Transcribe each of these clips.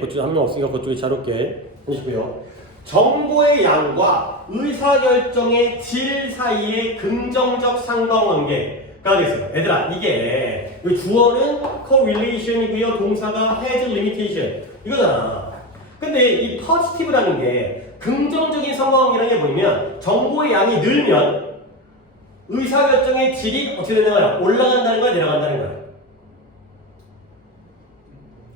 그쪽 한 명 없으니까 그쪽에 자롭게 해주시고요. 정보의 양과 의사결정의 질 사이의 긍정적 상관관계가 됐어요. 얘들아, 이게 주어는 correlation이고요. 동사가 has limitation 이거잖아. 근데 이 positive라는 게 긍정적인 상관관계라는 게 뭐냐면 정보의 양이 늘면 의사결정의 질이 어떻게 되는 거야? 올라간다는 거야? 내려간다는 거야?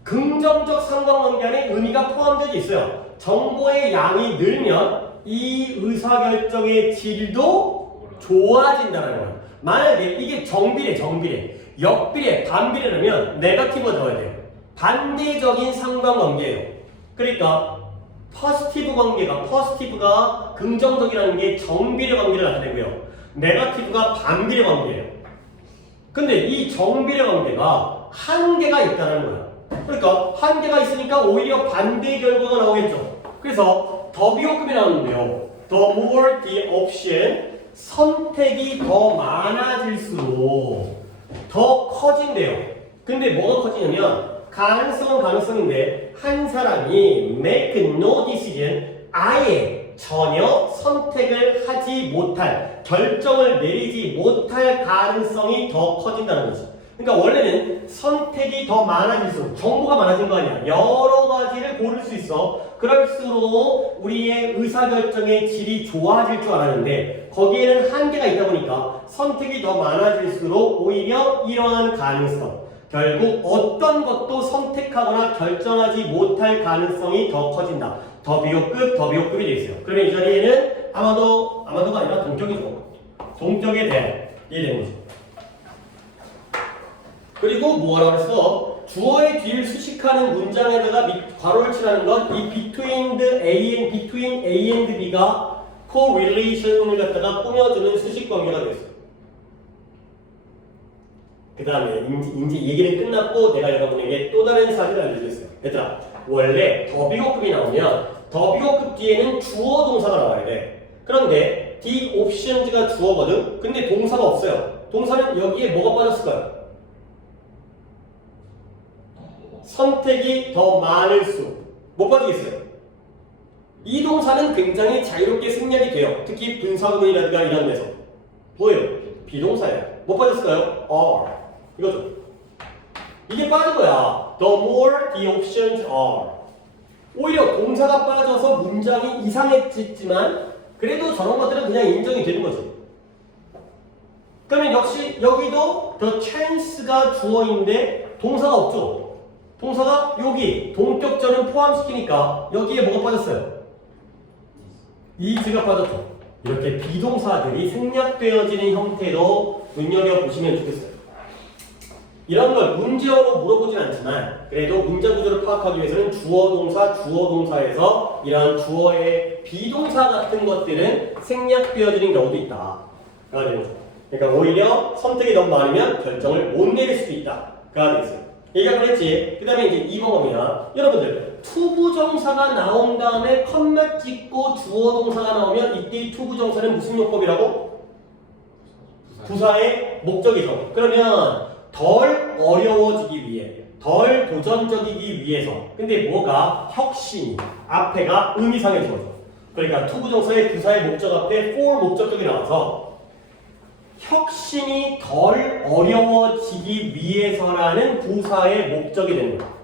긍정적 상관관계 안에 의미가 포함되어 있어요. 정보의 양이 늘면 이 의사결정의 질도 좋아진다는 거예요. 만약에 이게 정비례, 역비례, 반비례라면 네거티브가 들어야 돼요. 반대적인 상관관계예요. 그러니까 포지티브가 긍정적이라는 게 정비례 관계를 나타내고요. 네거티브가 반비례 관계예요. 근데 이 정비례 관계가 한계가 있다는 거예요. 그러니까 한계가 있으니까 오히려 반대 결과가 나오겠죠. 그래서 더 비교급이 나오는데요. The more the option, 선택이 더 많아질수록 더 커진대요. 근데 뭐가 커지냐면 가능성은 가능성인데 한 사람이 make no decision, 아예 전혀 선택을 하지 못할, 결정을 내리지 못할 가능성이 더 커진다는 거지. 그러니까 원래는 선택이 더 많아질수록 정보가 많아진 거 아니야. 여러 가지를 고를 수 있어. 그럴수록 우리의 의사결정의 질이 좋아질 줄 알았는데 거기에는 한계가 있다 보니까 선택이 더 많아질수록 오히려 이러한 가능성, 결국 어떤 것도 선택하거나 결정하지 못할 가능성이 더 커진다. 더 비교급이 되어 있어요. 그러면 이 자리에는 아마도가 아니라 동격이죠. 동격에 대한 이해되는 거죠. 그리고 뭐라고 했어? 주어의 뒤를 수식하는 문장에다가 괄호를 칠하는 것, 이 between A and B가 correlation을 갖다가 꾸며주는 수식 관계가 되었어요. 그 다음에 이제 얘기는 끝났고 내가 여러분에게 또 다른 사실을 알려주겠어요. 얘들아, 원래 더 비교급이 나오면 더 비교급 뒤에는 주어 동사가 나와야 돼. 그런데 the options가 주어거든? 근데 동사가 없어요. 동사는 여기에 뭐가 빠졌을까요? 선택이 더 많을수록 못 빠지겠어요. 이 동사는 굉장히 자유롭게 생략이 돼요. 특히 분사구문이라든가 이런 데서 뭐예요? 비동사예요. 못 빠졌을까요? are 이거죠. 이게 빠진 거야. The more the options are. 오히려 동사가 빠져서 문장이 이상해졌지만 그래도 저런 것들은 그냥 인정이 되는 거지. 그러면 역시 여기도 the chance가 주어인데 동사가 없죠. 동사가 여기 동격전을 포함시키니까 여기에 뭐가 빠졌어요? is가 빠졌죠. 이렇게 비동사들이 생략되어지는 형태로 눈여겨보시면 좋겠어요. 이런 걸 문제어로 물어보진 않지만 그래도 문장 구조를 파악하기 위해서는 주어 동사에서 이런 주어의 비동사 같은 것들은 생략되어지는 경우도 있다. 그러니까 오히려 선택이 너무 많으면 결정을 못 내릴 수도 있다. 가 되겠어요. 얘기가 그랬지. 그 다음에 이제 2번 겁니다. 여러분들, 투부정사가 나온 다음에 컴마 찍고 주어 동사가 나오면 이때 이 투부정사는 무슨 용법이라고? 부사의 목적이죠. 그러면 덜 어려워지기 위해, 덜 도전적이기 위해서. 근데 뭐가? 혁신이. 앞에가 의미상의 주어죠. 그러니까 투부정사의 부사의 목적 앞에 for 목적격이 나와서 혁신이 덜 어려워지기 위해서라는 부사의 목적이 되는 거예요.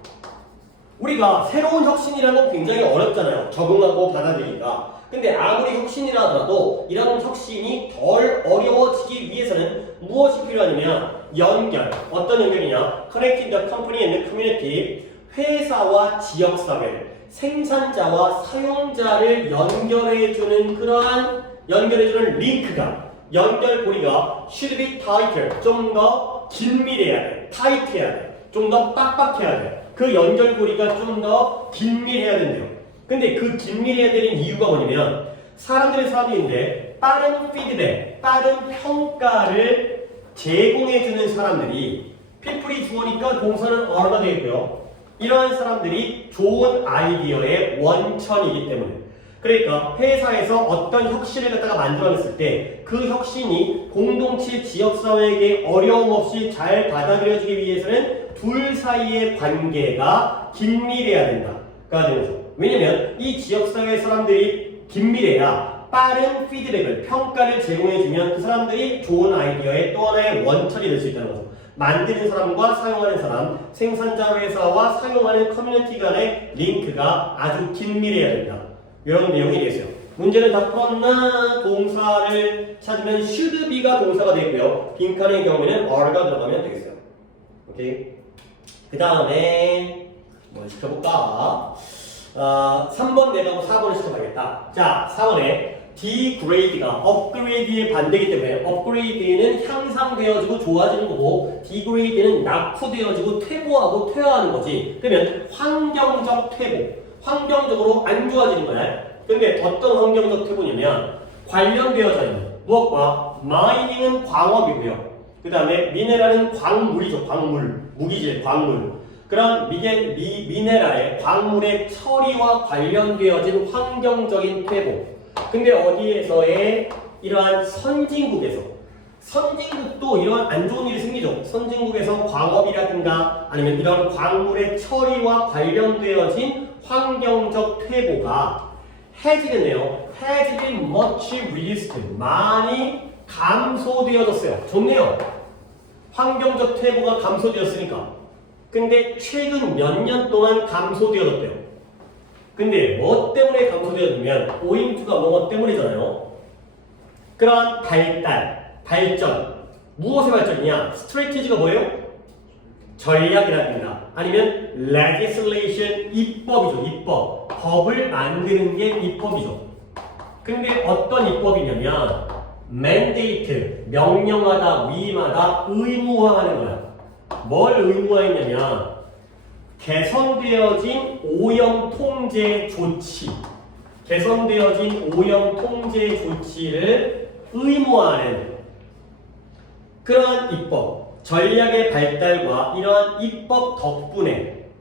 우리가 새로운 혁신이라는 건 굉장히 어렵잖아요. 적응하고 받아들이기가. 근데 아무리 혁신이라 하더라도 이런 혁신이 덜 어려워지기 위해서는 무엇이 필요하냐면 연결. 어떤 연결이냐? Connecting the company and the community. 회사와 지역사회, 생산자와 사용자를 연결해주는 그러한 연결해주는 링크가, 연결고리가 should be tighter. 좀 더 긴밀해야 돼. tight해야 돼. 좀 더 빡빡해야 돼. 그 연결고리가 좀 더 긴밀해야 된대요. 근데 그 긴밀해야 되는 이유가 뭐냐면 사람들의 사람인데 빠른 피드백, 빠른 평가를 제공해주는 사람들이 people이 주어니까 동사는 are가 되겠고요. 이러한 사람들이 좋은 아이디어의 원천이기 때문에 그러니까 회사에서 어떤 혁신을 갖다가 만들어냈을 때 그 혁신이 공동체 지역사회에게 어려움 없이 잘 받아들여지기 위해서는 둘 사이의 관계가 긴밀해야 된다가 되는 거죠. 왜냐면 이 지역사회 사람들이 긴밀해야 빠른 피드백을, 평가를 제공해주면 그 사람들이 좋은 아이디어의 또 하나의 원천이 될 수 있다는 거죠. 만드는 사람과 사용하는 사람, 생산자 회사와 사용하는 커뮤니티 간의 링크가 아주 긴밀해야 된다. 이런 내용이 되겠어요. 문제는 다 풀었나? 동사를 찾으면 should be가 동사가 되고요. 빈칸의 경우에는 are가 들어가면 되겠어요. 오케이. 그 다음에 뭐 시켜볼까? 3번 내가고 4번을 시켜봐야겠다. 자, 4번에 degrade가 upgrade의 반대이기 때문에 upgrade는 향상되어지고 좋아지는 거고 degrade는 낙후되어지고 퇴보하고 퇴화하는 거지. 그러면 환경적 퇴보, 환경적으로 안 좋아지는 거야. 근데 어떤 환경적 퇴보냐면 관련되어져 있는 무엇과 마이닝은 광업이고요. 그 다음에 미네랄은 광물이죠. 광물, 무기질, 광물. 그런 미네랄의 광물의 처리와 관련되어진 환경적인 퇴보. 근데 어디에서의 이러한 선진국도 이러한 안 좋은 일이 생기죠. 선진국에서 광업이라든가 아니면 이런 광물의 처리와 관련되어진 환경적 퇴보가 has been much reduced. 많이 감소되어졌어요. 좋네요. 환경적 퇴보가 감소되었으니까. 근데 최근 몇 년 동안 감소되어졌대요. 근데 뭐 때문에 감소되었냐면 owing to가 뭐 때문이잖아요. 그런 발전. 무엇의 발전이냐? 스트레티지가 뭐예요? 전략이라든가 아니면 legislation, 입법이죠. 입법. 법을 만드는 게 입법이죠. 근데 어떤 입법이냐면 mandate, 명령하다, 위임하다, 의무화하는 거야. 를 의무화했냐면 개선되어진 오염 통제 조치, 개선되어진 오염 통제 조치를 의무화하는 그러한 입법, 전략의 발달과 이러한 입법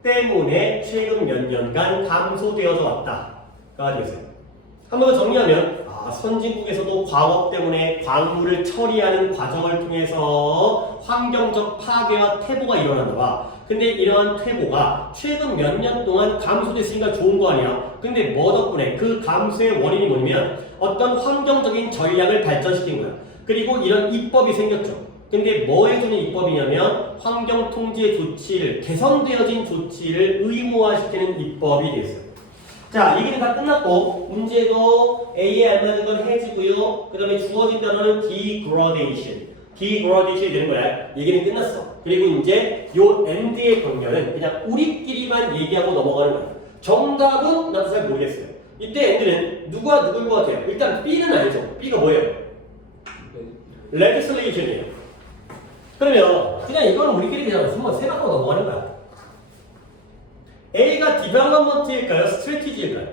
때문에 최근 몇 년간 감소되어져 왔다가 되겠어요. 한 번 더 정리하면 선진국에서도 광업 때문에 광물을 처리하는 과정을 통해서 환경적 파괴와 퇴보가 일어난다 봐. 근데 이러한 퇴보가 최근 몇 년 동안 감소됐으니까 좋은 거 아니야. 근데 뭐 덕분에 그 감소의 원인이 뭐냐면 어떤 환경적인 전략을 발전시킨 거야. 그리고 이런 입법이 생겼죠. 근데 뭐 해주는 입법이냐면 환경통제 조치를, 개선되어진 조치를 의무화시키는 입법이 되었어요. 자, 얘기는 다 끝났고 문제도 A에 알맞은 건 해주고요. 그 다음에 주어진 단어는 degradation. degradation이 되는 거야. 얘기는 끝났어. 그리고 이제 요 end의 경면은 그냥 우리끼리만 얘기하고 넘어가는 거야. 정답은 나도 잘 모르겠어요. 이때 end는 누가 누굴 것 같아요? 일단 B는 알죠. B가 뭐예요? legislation이에요. 그러면 그냥 이거는 우리끼리 그냥 한번 생각하고 넘어가는 거야. A가 디벨롭먼트일까요? 스트래티지일까요?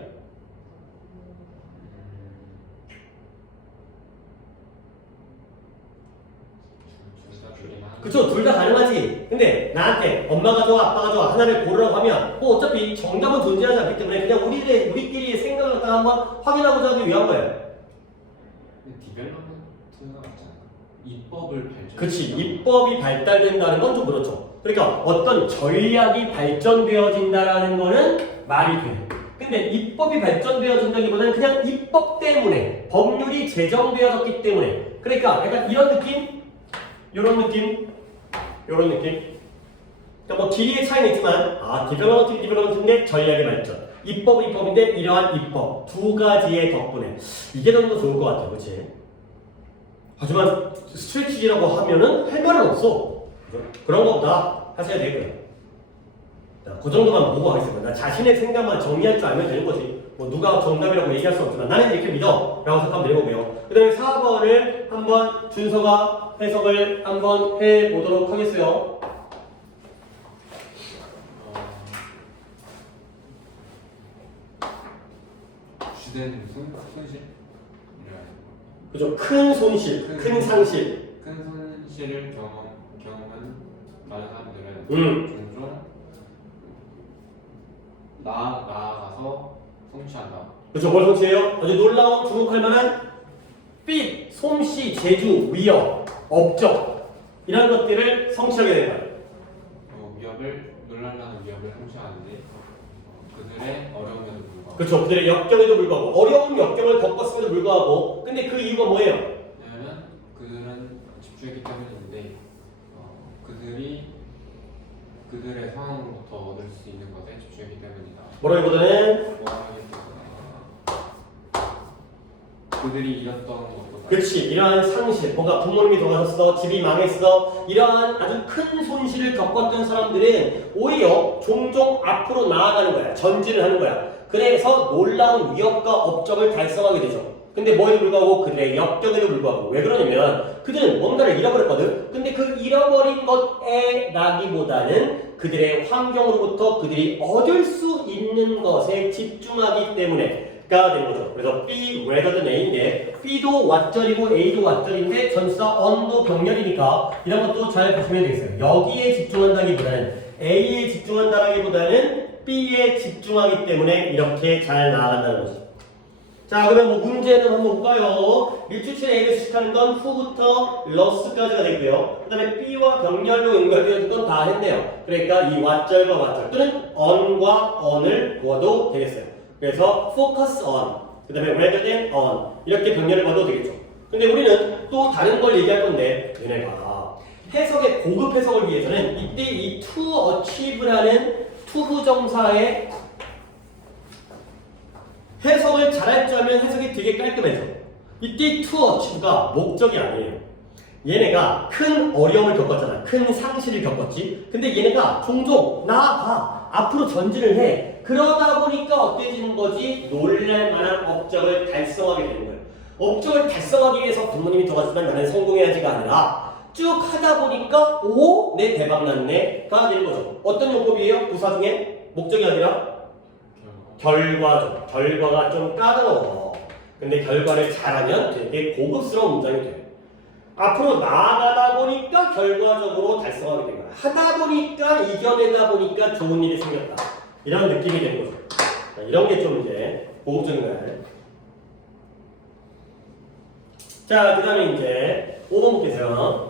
그쵸, 둘 다 가능하지. 근데 나한테 엄마가 좋아, 아빠가 좋아 하나를 고르라고 하면 뭐 어차피 정답은 존재하지 않기 때문에 그냥 우리끼리의 생각을 갖다가 한번 확인하고자 하기 위한 거예요. 디벨롭먼트가 맞잖아. 입법을 발전. 그치, 입법이 발달된다는 건 좀 그렇죠. 그러니까 어떤 전략이 발전되어진다라는 거는 말이 돼. 근데 입법이 발전되어진다기보다는 그냥 입법 때문에, 법률이 제정되어졌기 때문에. 그러니까 약간 이런 느낌? 요런 느낌? 요런 느낌? 그러니까 뭐 길이의 차이는 있지만 디벨롭먼트인데 전략의 발전. 입법은 입법인데 이러한 입법 두 가지의 덕분에 이게 좀 더 좋을 것 같아요. 그치? 하지만 스트레치라고 하면은 할 말은 없어. 그런 거보다 하셔야 되고요. 그 정도만 보고 하겠습니다. 나 자신의 생각만 정리할 줄 알면 되는 거지. 뭐 누가 정답이라고 얘기할 수 없지만 나는 이렇게 믿어 라고 생각하면 되는 거고요. 그 다음에 4번을 한번 준서가 해석을 한번 해보도록 하겠어요. 주된 손실? 그죠? 큰 손실, 큰 상실. 큰 손실을 경험한 많은 사람들은 종종 나아가서 성취한다. 그렇죠. 뭘 성취해요? 아주 놀라운 주목할 만한 핏, 솜씨, 재주, 위협, 업적 이런 것들을 성취하게 되는 거예요. 위협을 놀랄만한 위협을 성취하는데 그들의 어려움에도 불구하고. 그렇죠. 그들의 역경에도 불구하고 어려운 역경을 겪었음에도 불구하고 근데 그 이유가 뭐예요? 왜냐하면 그들은 집중했기 때문인데 그들이 그들의 상황부터 얻을 수 있는 것에 집중했기 때문이다. 뭐라기보다는 그들이 잃었던 것보다. 그렇지. 이러한 상실, 뭔가 부모님이 돌아가셨어, 집이 망했어, 이러한 아주 큰 손실을 겪었던 사람들은 오히려 종종 앞으로 나아가는 거야. 전진을 하는 거야. 그래서 놀라운 위협과 업적을 달성하게 되죠. 근데 뭐에도 불구하고 그들의 역경에도 불구하고 왜 그러냐면 그들은 뭔가를 잃어버렸거든. 근데 그 잃어버린 것에 라기보다는 그들의 환경으로부터 그들이 얻을 수 있는 것에 집중하기 때문에 가 되는 거죠. 그래서 B rather than A인데 B도 왓절이고 A도 왓절인데 전치사 on도 병렬이니까 이런 것도 잘 보시면 되겠어요. 여기에 집중한다기보다는 A에 집중한다기보다는 B에 집중하기 때문에 이렇게 잘 나아간다는 거죠. 자, 그러면 뭐 문제는 한번 볼까요? 밀추ችን A를 수식하는 건 who부터 loss까지가 되고요. 그 다음에 B와 병렬로 연결되어진 건 다 했네요. 그러니까 이 왓절과 왓절 또는 on과 on을 보아도 되겠어요. 그래서 focus on, 그 다음에 rather than on 이렇게 병렬을 봐도 되겠죠. 근데 우리는 또 다른 걸 얘기할 건데 얘네가 해석의 고급 해석을 위해서는 이때 이 to achieve라는 투부정사의 해석을 잘할 줄 알면 해석이 되게 깔끔해져. 이때 to achieve가 목적이 아니에요. 얘네가 큰 어려움을 겪었잖아. 큰 상실을 겪었지. 근데 얘네가 종종 나아가 앞으로 전진을 해. 그러다 보니까 어때지는 거지? 놀랄만한 업적을 달성하게 되는 거예요. 업적을 달성하기 위해서 부모님이 돌아가시면 나는 성공해야지가 아니라 쭉 하다 보니까 오, 내 대박났네가 되는 거죠. 어떤 용법이에요? 부사 중에 목적이 아니라 결과죠. 결과가 좀 까다로워. 근데 결과를 잘하면 되게 고급스러운 문장이 돼요. 앞으로 나아가다 보니까 결과적으로 달성하게 된 거야. 하다 보니까 이겨내다 보니까 좋은 일이 생겼다. 이런 느낌이 되는 거죠. 자, 이런 게 좀 이제 고급적인 거야. 자, 그 다음에 이제 5번 볼게요.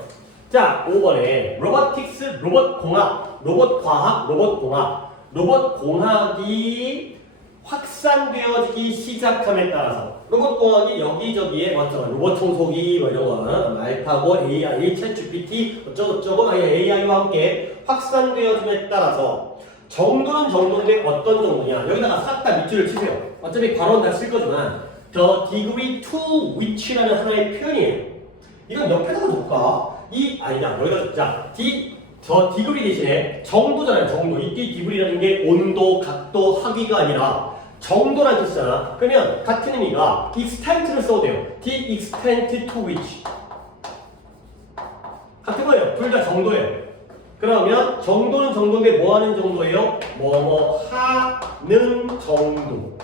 자, 5번에 로보틱스, 로봇 공학, 로봇 과학, 로봇 공학, 로봇 공학이 확산되어지기 시작함에 따라서 로봇 공학이 여기저기에 맞잖아. 로봇 청소기 뭐 이런 거 말 타고 AI, 챗GPT 어쩌고저쩌고 AI와 함께 확산되어짐에 따라서 정도는 정도인데 어떤 정도냐 여기다가 싹 다 밑줄을 치세요. 어차피 괄호는 다 쓸 거지만 the degree to which라는 하나의 표현이에요. 이건 옆에다가 놓을까? 아니다 여기다 놓자. 저 degree 대신에 정도잖아요. 정도. 이때 degree라는 게 온도, 각도, 하기가 아니라 정도라는 뜻이잖아. 그러면 같은 의미가 extent를 써도 돼요. the extent to which 같은 거예요. 둘 다 정도예요. 그러면 정도는 정도인데 뭐 하는 정도예요? 뭐뭐 하는 정도.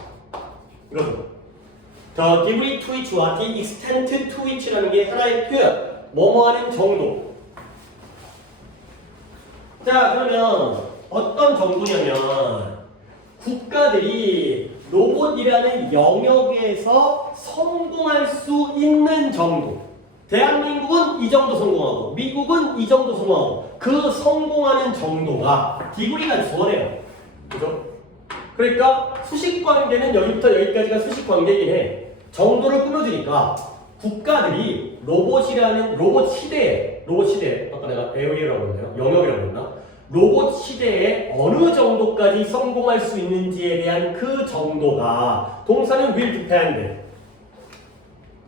이거죠. The degree to which와 the extent to which라는 게 하나의 표현. 뭐뭐 하는 정도. 자, 그러면 어떤 정도냐면 국가들이 로봇이라는 영역에서 성공할 수 있는 정도. 대한민국은 이 정도 성공하고 미국은 이 정도 성공하고 그 성공하는 정도가 디그리가 주어래요. 그죠? 그러니까 수식관계는 여기부터 여기까지가 수식관계이긴 해. 정도를 꾸며주니까 국가들이 로봇 시대에 아까 내가 에어리어라고 했나요? 영역이라고 했나? 로봇 시대에 어느 정도까지 성공할 수 있는지에 대한 그 정도가 동사는 will depend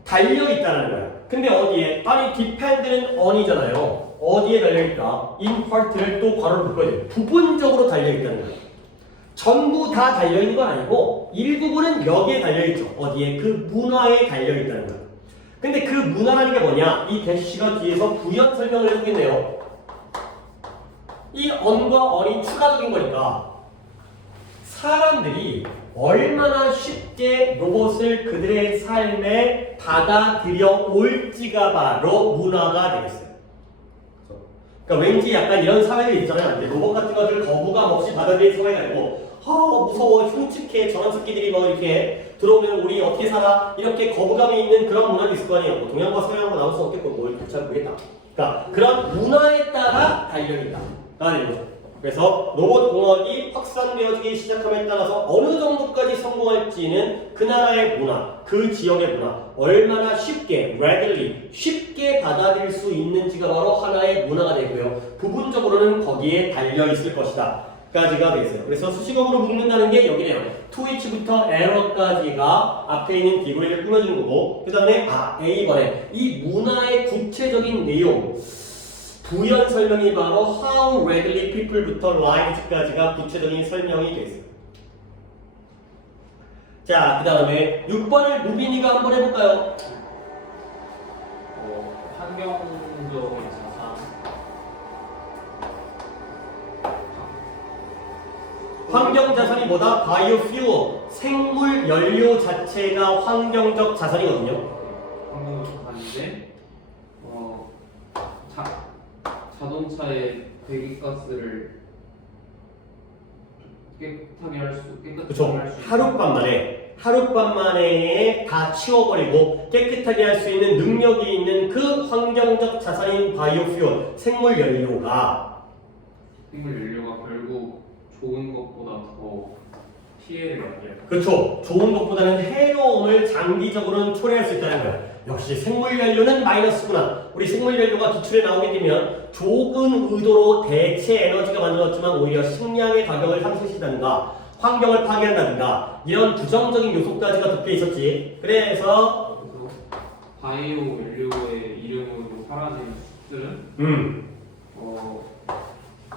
달려있다는 거야. 근데 어디에? 아니 depend는 on이잖아요. 어디에 달려있다? in part를 또 괄호를 묶어야 돼요. 부분적으로 달려있다는 거야. 전부 다 달려있는 건 아니고 일부분은 여기에 달려있죠. 어디에? 그 문화에 달려있다는 거야. 근데 그 문화라는 게 뭐냐? 이 대시가 뒤에서 부연 설명을 해주겠네요. 이 on과 on이 추가적인 거니까 사람들이 얼마나 쉽게 로봇을 그들의 삶에 받아들여 올지가 바로 문화가 되겠어요. 그러니까 왠지 약간 이런 사회들이 있잖아요. 로봇 같은 것들 거부감 없이 받아들이는 사회가 있고 무서워, 흉측해, 저런 새끼들이 뭐 이렇게 들어오면 우리 어떻게 살아? 이렇게 거부감이 있는 그런 문화도 있을 거 아니에요. 뭐 동양과 서양과 나올 수 없겠고 뭘 잘 모르겠다. 그러니까 그런 문화에 따라 달려있다. 라는 거죠. 그래서 로봇 공학이 확산되어지기 시작함에 따라서 어느 정도까지 성공할지는 그 나라의 문화, 그 지역의 문화, 얼마나 쉽게, readily, 쉽게 받아들일 수 있는지가 바로 하나의 문화가 되고요. 부분적으로는 거기에 달려있을 것이다. 까지가 되겠어요. 그래서 수식어로 묶는다는 게 여기네요. to which부터 error까지가 앞에 있는 디그리를 꾸며주는 거고, 그 다음에 A번에 이 문화의 구체적인 내용, 부연 설명이 바로 how readily people부터 lived까지가 구체적인 설명이 되겠어요. 자, 그 다음에 6번을 루빈이가 한번 해볼까요? 환경적인 자산, 환경 자산이 뭐다? 바이오퓨어, 생물 연료 자체가 환경적 자산이거든요. 환경적 자산인데 자동차의 배기가스를 깨끗하게 할 수, 그렇죠. 할 수 하룻밤 만에 다 치워버리고 깨끗하게 할 수 있는 능력이 있는 그 환경적 자산인 바이오퓨어, 생물 연료가 생물 연료가 결국 좋은 것보다 더 피해를 많이 해요. 그렇죠. 좋은 것보다는 해로움을 장기적으로는 초래할 수 있다는 거예요. 역시 생물 연료는 마이너스구나. 우리 생물 연료가 기출에 나오게 되면 좋은 의도로 대체 에너지가 만들어졌지만 오히려 식량의 가격을 상승시킨다든가 환경을 파괴한다든가 이런 부정적인 요소까지가 덮여 있었지. 그래서 바이오 연료의 이름으로 사라진 숲들은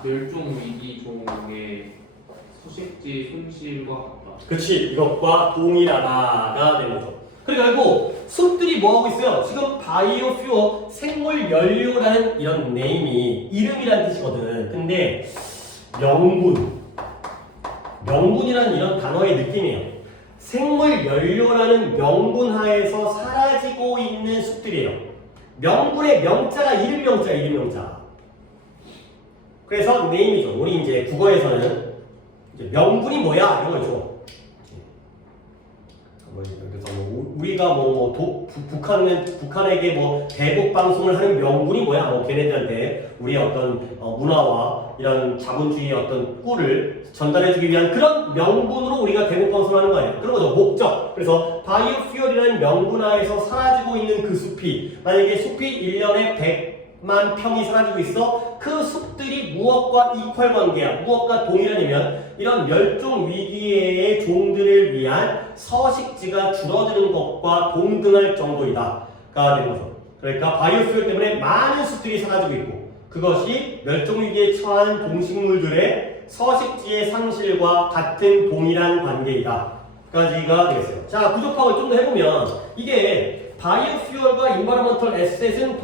멸종 위기 종의 서식지 손실과 같다. 그치, 이것과 동일하다가 되는 거죠. 그리고 결국 숲들이 뭐하고 있어요? 지금 바이오퓨어, 생물 연료라는 이런 네임이 이름이라는 뜻이거든. 근데 명분이라는 이런 단어의 느낌이에요. 생물 연료라는 명분 하에서 사라지고 있는 숲들이에요. 명분의 명자가 이름 명자. 그래서 네임이죠. 우리 이제 국어에서는 이제 명분이 뭐야? 이런 거죠. 그래서 우리가 북한에게 대북 방송을 하는 명분이 뭐야? 걔네들한테 우리의 어떤 문화와 이런 자본주의의 어떤 꿀을 전달해주기 위한 그런 명분으로 우리가 대북 방송을 하는 거 아니야? 그런 거죠. 목적. 그래서 바이오퓨얼이라는 명분하에서 사라지고 있는 그 숲이 만약에 숲이 1년에 100만 평이 사라지고 있어. 그 숲들이 무엇과 이퀄 관계야? 무엇과 동일하냐면 이런 멸종 위기의 종들을 위한 서식지가 줄어드는 것과 동등할 정도이다가 되는 거죠. 그러니까 바이오퓨얼 때문에 많은 숲들이 사라지고 있고 그것이 멸종 위기에 처한 동식물들의 서식지의 상실과 같은 동일한 관계이다 까지가 되겠어요. 자, 부족 파악을 좀 더 해보면 이게 바이오퓨얼과 인바이러먼털 에셋은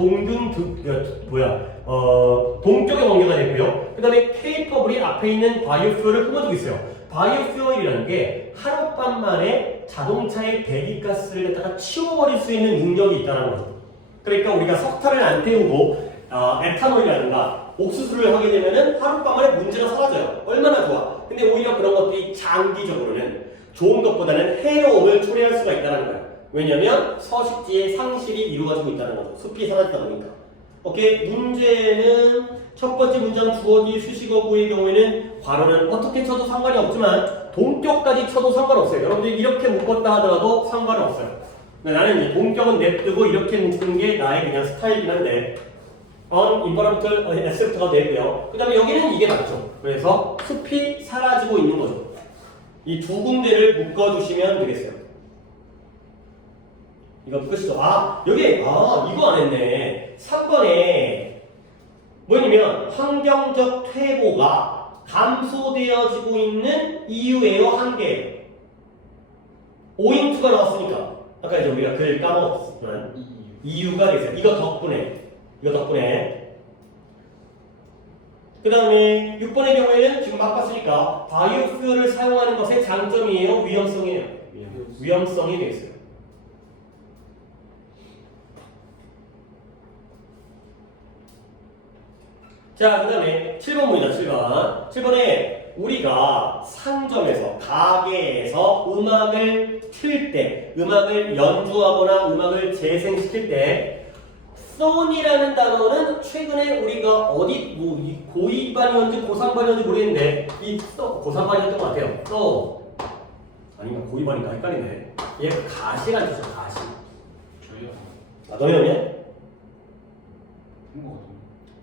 동격의 관계가 되고요. 그 다음에 케이퍼블이 앞에 있는 바이오퓨얼을 품어주고 있어요. 바이오퓨얼이라는 게 하룻밤 만에 자동차의 배기가스를 갖다가 치워버릴 수 있는 능력이 있다는 거죠. 그러니까 우리가 석탄을 안 태우고 에탄올이라든가 옥수수를 하게 되면은 하룻밤 만에 문제가 사라져요. 얼마나 좋아. 근데 오히려 그런 것들이 장기적으로는 좋은 것보다는 해로움을 초래할 수가 있다는 거예요. 왜냐면 서식지의 상실이 이루어지고 있다는 거죠. 숲이 사라지다 보니까. 오케이. 문제는 첫 번째 문장 주어지 수식어구의 경우에는 괄호는 어떻게 쳐도 상관이 없지만 동격까지 쳐도 상관없어요. 여러분들이 이렇게 묶었다 하더라도 상관은 없어요. 나는 이제 동격은 냅두고 이렇게 묶는 게 나의 그냥 스타일이긴 한데 environmental asset가 되고요. 그 다음에 여기는 이게 맞죠. 그래서 숲이 사라지고 있는 거죠. 이 두 군데를 묶어주시면 되겠어요. 이거 끝이죠. 여기 이거 안 했네. 3번에 뭐냐면 환경적 퇴보가 감소되어지고 있는 이유예요, 한계예요. 오인투가 나왔으니까 아까 이제 우리가 글 까먹었지만 이유가 됐어요. 이거 덕분에 그 다음에 6번의 경우에는 지금 막 봤으니까 바이오퓨얼을 사용하는 것의 장점이에요, 위험성이에요? 위험성이 되겠어요. 자, 그 다음에 7번 보이자. 7번에 우리가 상점에서 가게에서 음악을 틀 때, 음악을 연주하거나 음악을 재생시킬 때 son이라는 단어는 최근에 우리가 어디 뭐 고2반이었는지 고3반이었는지 모르겠는데 이 고3반이었던 것 같아요. son 아닌가 고2반인가 헷갈리네. 얘 가시라는 뜻이죠. 가시. 저희요. 아 너네 없냐? 한거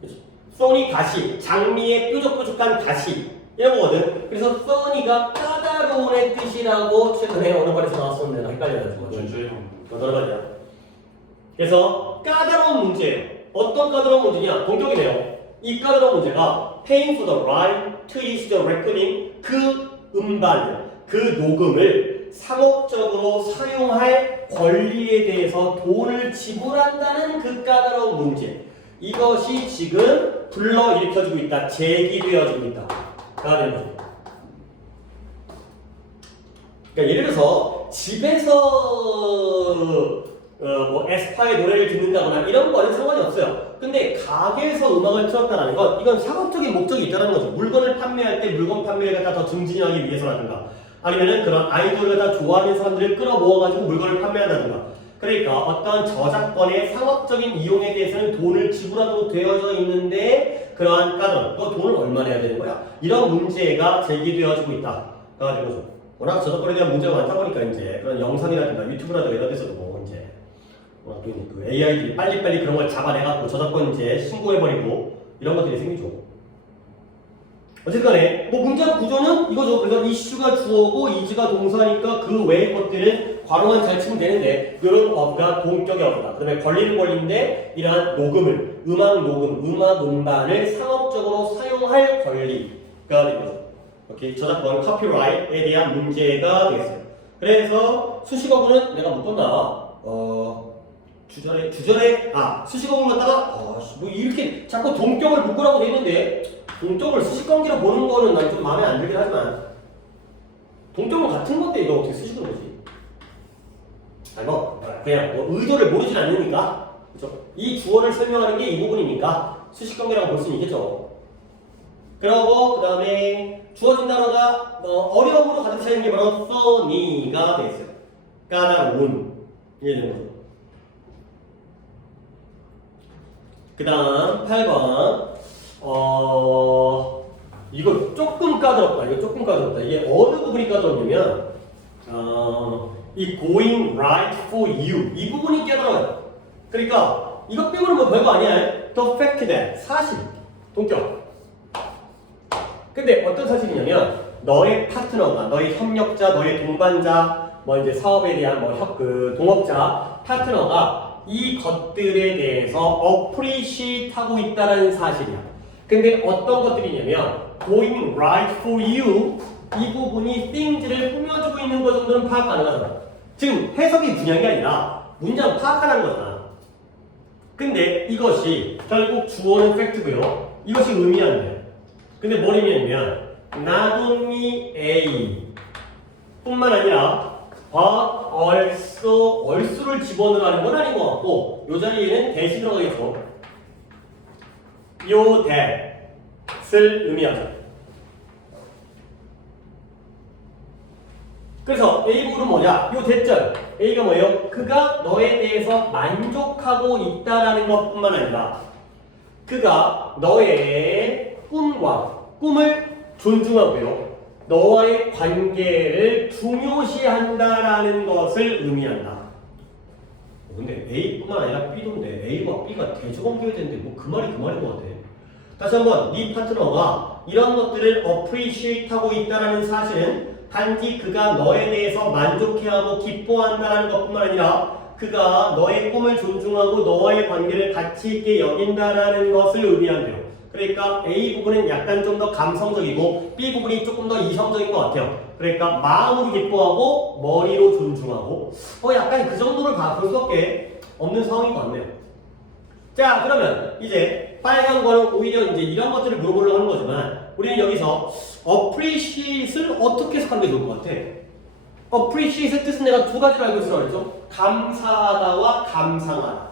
같은데. 써니 가시, 장미의 뾰족뾰족한 가시 이런 거거든. 그래서 써니가 까다로운의 뜻이라고 최근에 어느 말에서 나왔었는데 나 헷갈려가지고. 저희요. 어떤 말이야? 그래서 까다로운 문제예요. 어떤 까다로운 문제냐? 동격이네요. 이 까다로운 문제가 paying for the right to use the recording 그 음반, 그 녹음을 상업적으로 사용할 권리에 대해서 돈을 지불한다는 그 까다로운 문제. 이것이 지금 불러일으켜지고 있다. 제기되어지고 있다. 가 되는 거죠. 그러니까 예를 들어서 집에서 뭐 에스파의 노래를 듣는다거나 이런 거는 상관이 없어요. 근데 가게에서 음악을 틀었다는 건 이건 상업적인 목적이 있다는 거죠. 물건을 판매할 때 물건 판매를 갖다 더 증진하기 위해서라든가 아니면은 그런 아이돌을 갖다 좋아하는 사람들을 끌어모아가지고 물건을 판매한다든가 그러니까 어떤 저작권의 상업적인 이용에 대해서는 돈을 지불하도록 되어져 있는데 그러한 까다로움, 그 돈을 얼마 내야 되는 거야? 이런 문제가 제기되어지고 있다. 그래가지고 거죠. 워낙 저작권에 대한 문제가 많다 보니까 이제 그런 영상이라든가 유튜브라든가 이런 데서도 뭐 이제 워낙 또 그 AI들이 빨리빨리 그런 걸 잡아내갖고 저작권 이제 신고해버리고 이런 것들이 생기죠. 어쨌든 간에 뭐 문장 구조는 이거죠. 그래서 이슈가 주어고 이즈가 동사니까 그 외의 것들은 괄호만 잘 치면 되는데 이런 어가 동격의 어다. 그 다음에 권리는 권리인데 이러한 녹음을 음악 녹음, 음악 음반을 상업적으로 사용할 권리가 되는 거죠. 오케이. 저작권 커피라이트에 대한 문제가 되겠어요. 그래서 수식어구는 내가 묶었나? 주절에 수식어구를 갖다가 뭐 이렇게 자꾸 동격을 묶으라고 돼 있는데 동격을 수식관계로 보는 거는 난 좀 마음에 안 들긴 하지만 동격은 같은 건데 이거 어떻게 수식을 거지? 아니 뭐 그냥 뭐 의도를 모르진 않으니까 그렇죠? 이 주어를 설명하는 게 이 부분이니까 수식관계라고 볼 수는 있겠죠. 그러고 그 다음에 주어진 단어가 어려움으로 가득 차 있는 게 바로 써니가 되겠어요. 까다로운 이게 되는 거죠. 그 다음 8번 이거 조금 까다롭다. 이게 어느 부분이 까다롭냐면 이 going right for you 이 부분이 까다로워요. 그러니까 이것 빼고는 뭐 별거 아니야. The fact that 사실 동격. 근데 어떤 사실이냐면 너의 파트너가 너의 협력자, 너의 동반자, 뭐 이제 사업에 대한 그 동업자 파트너가 이 것들에 대해서 appreciate 하고 있다는 사실이야. 근데 어떤 것들이냐면 going right for you 이 부분이 things를 꾸며주고 있는 것 정도는 파악 가능하잖아. 지금 해석이 중요한 게 아니라 문장 파악하는 거잖아. 근데 이것이 결국 주어는 팩트고요. 이것이 의미하는 거예요. 근데 뭘 의미하냐면 not only A 뿐만 아니라 but also를 집어넣으라는 건 아닌 것 같고 이 자리에는 that이 들어가겠죠. 요 that을 의미하죠. 그래서 A 부분은 뭐냐? 요 대절 A가 뭐예요? 그가 너에 대해서 만족하고 있다라는 것뿐만 아니라 그가 너의 꿈을 존중하고요. 너와의 관계를 중요시한다라는 것을 의미한다. 근데 A뿐만 아니라 B도인데 A와 B가 대조관계가 되는데 뭐 그 말이 그 말인 것 같아. 다시 한번 네 파트너가 이런 것들을 appreciate 하고 있다는 사실은 단지 그가 너에 대해서 만족해하고 기뻐한다는 것뿐만 아니라 그가 너의 꿈을 존중하고 너와의 관계를 가치 있게 여긴다라는 것을 의미한대요. 그러니까 A 부분은 약간 좀 더 감성적이고 B 부분이 조금 더 이성적인 것 같아요. 그러니까 마음으로 기뻐하고 머리로 존중하고 약간 그 정도를 볼 수밖에 없는 상황인 것 같네요. 자, 그러면 이제 빨간 거는 오히려 이제 이런 것들을 물어보려고 하는 거지만 우리는 여기서 appreciate을 어떻게 해석하는 게 좋을 것 같아? appreciate의 뜻은 내가 두 가지로 알고 있으라고 했죠? 감사하다와 감상하다.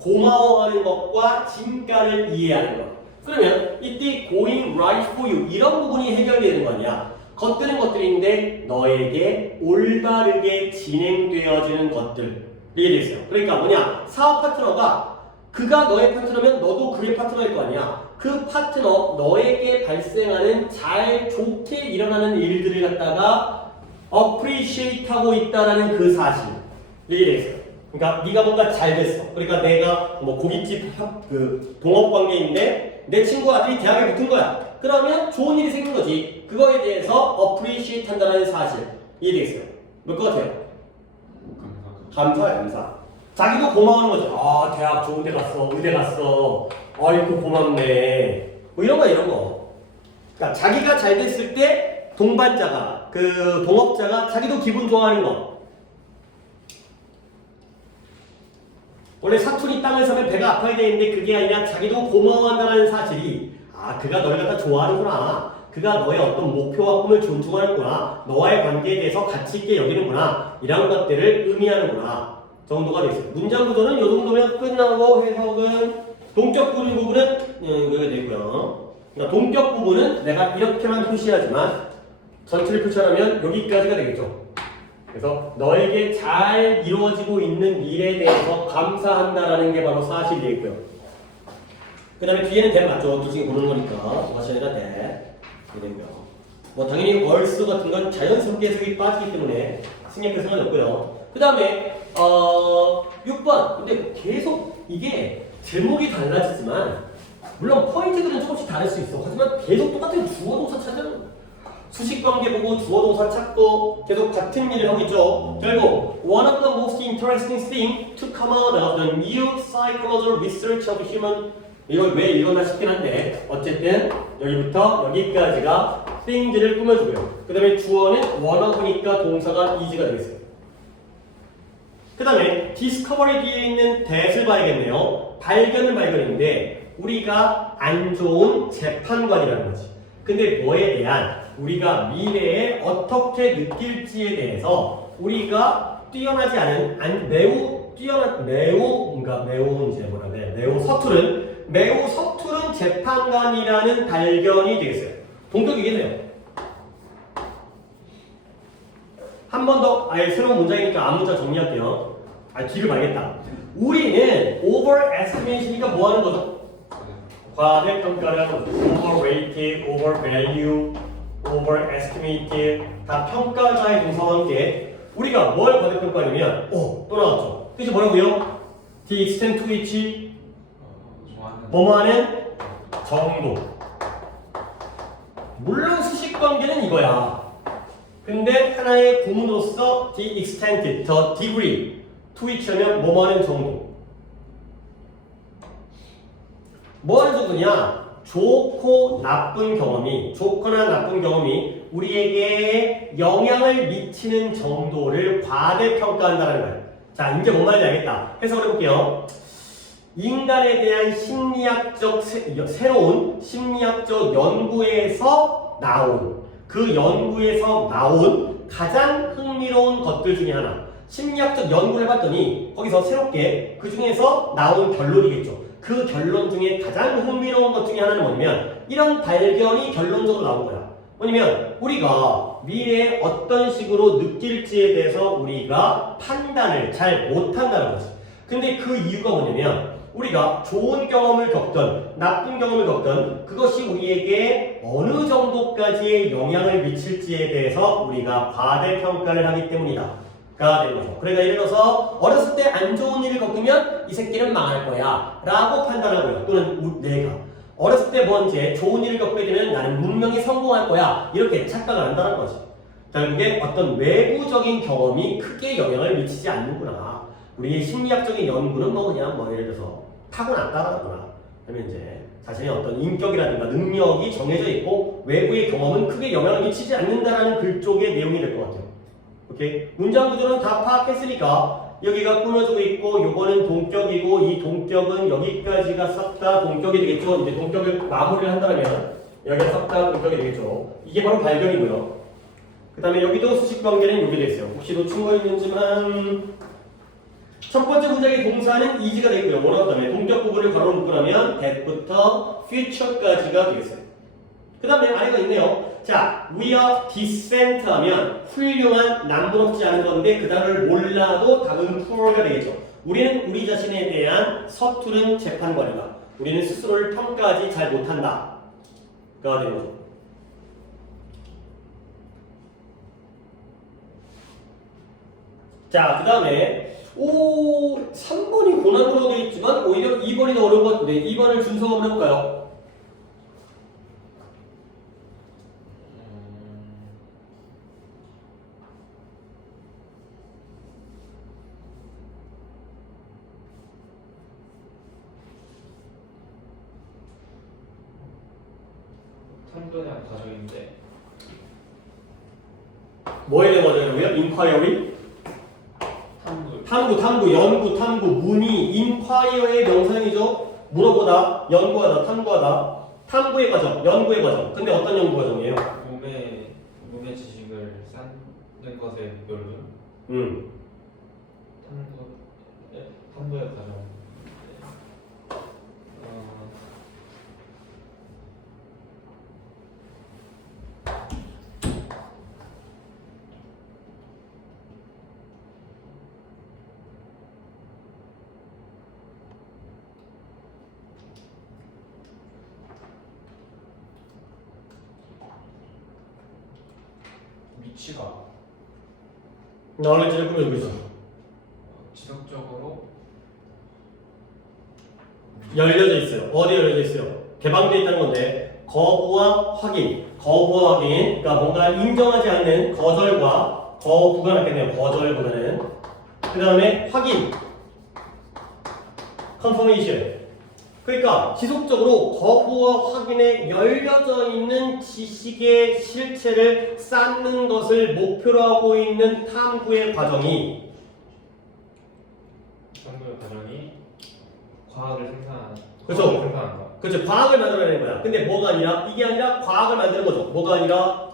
고마워하는 것과 진가를 이해하는 것. 그러면 이때 going right for you 이런 부분이 해결되는 거 아니야? 것들은 것들인데 너에게 올바르게 진행되어지는 것들 이게 있어요. 그러니까 뭐냐? 사업 파트너가 그가 너의 파트너면 너도 그의 파트너일 거 아니야. 그 파트너 너에게 발생하는 잘 좋게 일어나는 일들을 갖다가 appreciate 하고 있다라는 그 사실 이게 있어요. 그러니까 네가 뭔가 잘 됐어. 그러니까 내가 뭐 고깃집 그 동업 관계인데 내 친구 아들이 대학에 붙은 거야. 그러면 좋은 일이 생긴 거지. 그거에 대해서 appreciate 한다는 사실 이해되겠어요? 몇 것 같아요? 감사. 자기도 고마워하는 거죠. 아 대학 좋은 데 갔어. 의대 갔어. 아이고 고맙네. 뭐 이런 거. 그러니까 자기가 잘 됐을 때 동반자가 그 동업자가 자기도 기분 좋아하는 거. 원래 사투리 땅을 사면 배가 아파야 되는데 그게 아니라 자기도 고마워한다는 사실이 아 그가 너를 갖다 좋아하는구나. 그가 너의 어떤 목표와 꿈을 존중하는구나. 너와의 관계에 대해서 가치 있게 여기는구나. 이런 것들을 의미하는구나. 정도가 되어 있어요. 문장 구조는 이 정도면 끝나고 해석은 동격 부분은 여기가 되고요. 그러니까 동격 부분은 내가 이렇게만 표시하지만 전체를 표시하면 여기까지가 되겠죠. 그래서 너에게 잘 이루어지고 있는 일에 대해서 감사한다라는 게 바로 사실이 되겠고요. 그 다음에 뒤에는 대 맞죠. 둘 중에 고르는 거니까 뭐가 아니라 대 되고요. 뭐 당연히 얼스 같은 건 자연스럽게 해석이 빠지기 때문에 승객 상관이 없고요. 그 다음에 6번 근데 계속 이게 제목이 달라지지만 물론 포인트들은 조금씩 다를 수 있어. 하지만 계속 똑같은 주어 동사 찾아는 수식관계 보고 주어 동사 찾고 계속 같은 일을 하고 있죠. 결국 one of the most interesting thing to come out of the new psychological research of human 이걸 왜 읽었나 싶긴 한데 어쨌든 여기부터 여기까지가 things를 꾸며주고요. 그 다음에 주어는 one of니까 동사가 is가 되겠어요. 그 다음에 discovery 뒤에 있는 that을 봐야겠네요. 발견인데 우리가 안 좋은 재판관이라는 거지. 근데 뭐에 대한 우리가 미래에 어떻게 느낄지에 대해서 우리가 뛰어나지 않은 매우 서투른 재판관이라는 발견이 되겠어요. 동격이겠네요. 한 번 더 아예 새로운 문장이니까 앞문장 정리할게요. 뒤를 봐야겠다. 우리는 overestimation이니까 뭐 하는 거죠? 과대평가를 하는 거죠. overrated, overvalue, overestimated 다 평가자의 동사와 함께 우리가 뭘 과대평가하냐면 또 나왔죠. 그치 뭐라고요? The extent to which 뭐뭐하는 정도. 물론 수식관계는 이거야. 근데 하나의 구문으로서 the extent, the degree to which 하면 뭐뭐하는 정도. 뭐하는 정도냐? 좋고 나쁜 경험이, 좋거나 나쁜 경험이 우리에게 영향을 미치는 정도를 과대평가한다는 거예요. 자, 이제 뭔 말인지 알겠다. 해석을 해볼게요. 인간에 대한 새로운 심리학적 연구에서 나온 가장 흥미로운 것들 중에 하나. 심리학적 연구를 해봤더니 거기서 새롭게 그 중에서 나온 결론이겠죠. 그 결론 중에 가장 흥미로운 것 중에 하나는 뭐냐면 이런 발견이 결론적으로 나온 거야. 뭐냐면 우리가 미래에 어떤 식으로 느낄지에 대해서 우리가 판단을 잘 못한다는 거지. 근데 그 이유가 뭐냐면 우리가 좋은 경험을 겪던 나쁜 경험을 겪던 그것이 우리에게 어느 정도까지의 영향을 미칠지에 대해서 우리가 과대평가를 하기 때문이다. 가 되는 거죠. 그러니까 예를 들어서 어렸을 때 안 좋은 일을 겪으면 이 새끼는 망할 거야 라고 판단하고요. 또는 내가 어렸을 때 뭔지 좋은 일을 겪게 되면 나는 분명히 성공할 거야 이렇게 착각을 한다는 거지. 결국에 어떤 외부적인 경험이 크게 영향을 미치지 않는구나. 우리의 심리학적인 연구는 그냥 예를 들어서 타고났다라거나 그러면 이제 자신의 어떤 인격이라든가 능력이 정해져 있고 외부의 경험은 크게 영향을 미치지 않는다라는 글쪽의 내용이 될 것 같아요. 오케이? 문장 구조는 다 파악했으니까 여기가 꾸며지고 있고 요거는 동격이고 이 동격은 여기까지가 싹 다 동격이 되겠죠. 이제 동격을 마무리를 한다면 여기가 싹 다 동격이 되겠죠. 이게 바로 발견이고요. 그 다음에 여기도 수식관계는 여기 되어 있어요. 혹시 놓친 거 있는지만 첫 번째 문장의 동사는 is가 되고요. 뭐라고 하면 동적 부분을 괄호 묶고 나면 that부터 future까지가 되겠어요. 그 다음에 아래가 있네요. 자, we are decent 하면 훌륭한, 남부럽지 않은 건데 그 단어를 몰라도 답은 poor가 되겠죠. 우리는 우리 자신에 대한 서투른 재판관이다. 우리는 스스로를 평가하지 잘 못한다. 가 되는 거죠. 자, 그 다음에 3번이 고난으로 되어 있지만 오히려 2번이 더 어려운 것 같은데 2번을 준서가 한번 해볼까요? 탐구에 대한 과정인데 뭐에 대한 거냐고요? inquiry? 탐구, 연구, 탐구, 문의, inquire의 명사형이죠. 물어보다, 연구하다, 탐구하다. 탐구의 과정, 연구의 과정. 근데 어떤 연구 과정이에요? 몸의 지식을 쌓는 것에 목표로 탐구의 과정. 위치가 knowledge를 꾸며주고 지속적으로 열려져 있어요. 어디에 열려져 있어요? 개방되어 있다는 건데 거부와 확인, 그러니까 뭔가 인정하지 않는 거절과 거부가 낫겠네요. 거절보다는. 그 다음에 확인, confirmation. 그러니까 지속적으로 거부와 확인에 열려져 있는 지식의 실체를 쌓는 것을 목표로 하고 있는 탐구의 과정이 과학을 생산한다. 그렇죠. 과학을 만들어내는 거야. 근데 뭐가 아니라 이게 아니라 과학을 만드는 거죠. 뭐가 아니라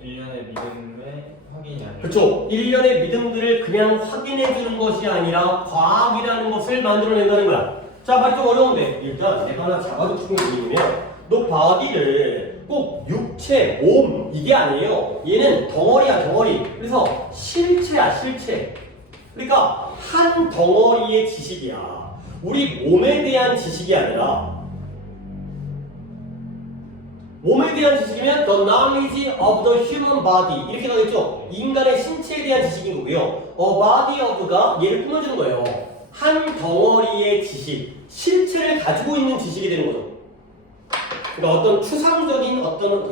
일련의 믿음의 확인이 아니라 그렇죠. 일련의 믿음들을 그냥 확인해 주는 것이 아니라 과학이라는 것을 만들어낸다는 거야. 자, 말이 좀 어려운데 일단 내가 하나 잡아두는 게 뭐냐면 너 바디를 꼭 육체, 몸 이게 아니에요. 얘는 덩어리야, 덩어리. 그래서 실체야, 실체. 그러니까 한 덩어리의 지식이야. 우리 몸에 대한 지식이 아니라 몸에 대한 지식이면 the knowledge of the human body 이렇게 가겠죠. 인간의 신체에 대한 지식인 거고요. a body of가 얘를 꾸며주는 거예요. 한 덩어리의 지식, 실체를 가지고 있는 지식이 되는 거죠. 그러니까 어떤 추상적인 어떤